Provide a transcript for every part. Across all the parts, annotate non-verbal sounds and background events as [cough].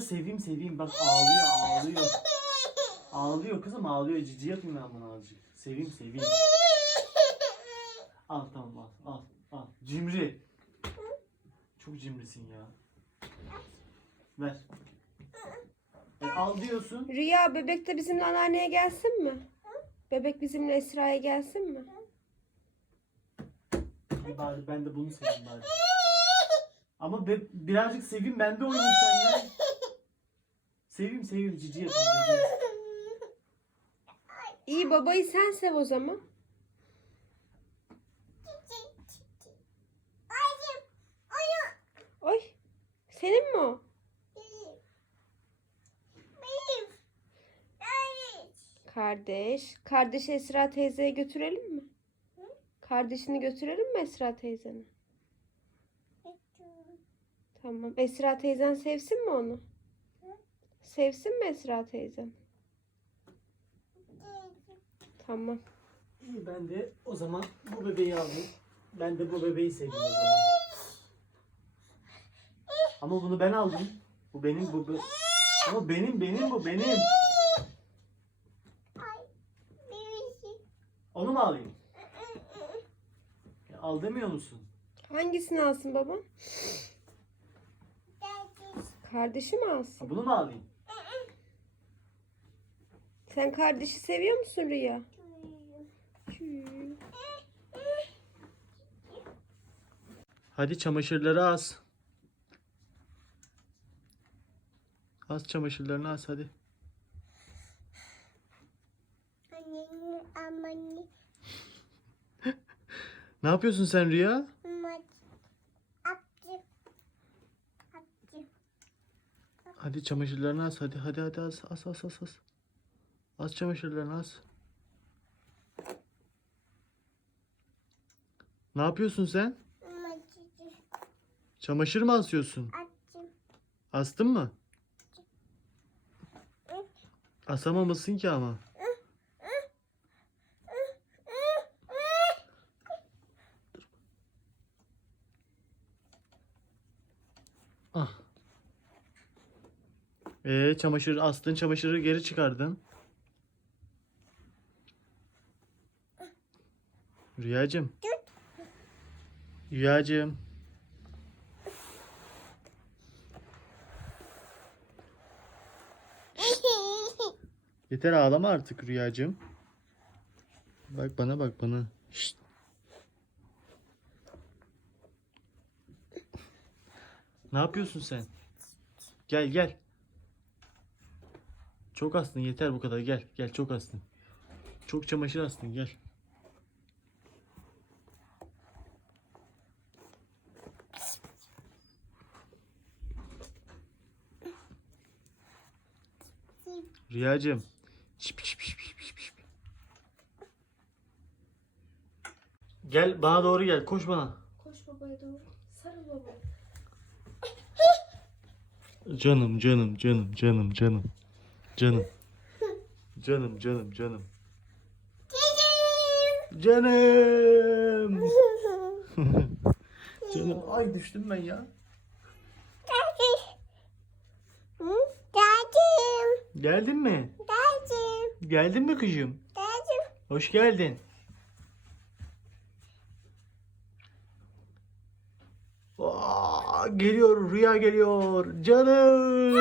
seveyim seveyim. Bak ağlıyor ağlıyor. Ağlıyor kızım ağlıyor. Cici yapayım ben buna azıcık. Seveyim seveyim. Al tamam al al al. Cimri. Çok cimrisin ya. Ver. E, al diyorsun. Rüya bebek de bizimle anneanneye gelsin mi? Bebek bizimle Esra'ya gelsin mi? E, bari ben de bunu seveyim bari. Ama be, birazcık seveyim ben de oynayayım seninle. Seveyim seveyim cici cici. İyi babayı sen sev o zaman. Oy. Senin mi o? Kardeş. Kardeş Esra teyzeye götürelim mi? Kardeşini götürelim mi Esra teyzene? Tamam. Esra teyzen sevsin mi onu? Sevsin mi Esra teyzen? Tamam. İyi ben de o zaman bu bebeği alayım. Ben de bu bebeği seveyim o zaman. Ama bunu ben aldım. Bu benim bu. bu- Ama benim benim bu benim. Onu mu alayım? Ya, al demiyor musun? Hangisini alsın baba? Kardeşi mi alsın? Ha, bunu mu alayım? Sen kardeşi seviyor musun Rüya? Hadi çamaşırları as. Az çamaşırlarını as hadi. [laughs] Ne yapıyorsun sen Rüya? Hadi çamaşırlarını as. Hadi hadi hadi as as as as as. As çamaşırlarını as. Ne yapıyorsun sen? Çamaşır mı asıyorsun? Astın mı? Asamamışsın ki ama. Ah. Ee, çamaşır astın çamaşırı geri çıkardın. Rüyacığım. Rüyacığım. [laughs] Yeter ağlama artık Rüyacığım. Bak bana bak bana. Şşt. Ne yapıyorsun sen? Gel gel. Çok astın yeter bu kadar gel. Gel çok astın. Çok çamaşır astın gel. Rüyacığım. Şip, şip, şip, şip, şip. Gel bana doğru gel. Koş bana. Koş babaya doğru. Sarıl babaya. Canım canım canım canım canım. Canım. Canım canım canım. Canım. canım. [laughs] Ay düştüm ben ya. Geldin mi? Geldin mi kızım? Hoş geldin. Aa, geliyor rüya geliyor. Canım.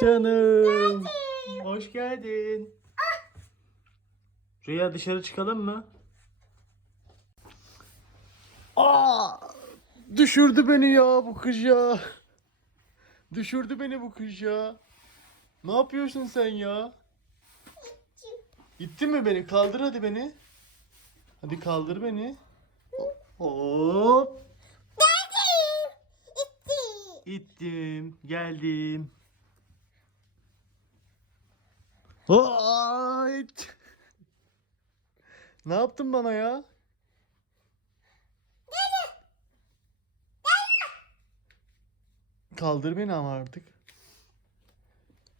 Canım. Hoş geldin. Rüya dışarı çıkalım mı? Aa! Düşürdü beni ya bu kız ya. Düşürdü beni bu kız ya. Ne yapıyorsun sen ya? Gitti mi beni? Kaldır hadi beni. Hadi kaldır beni. Hop. İttim. Geldim. Hayt. Ne yaptın bana ya? Kaldır beni ama artık.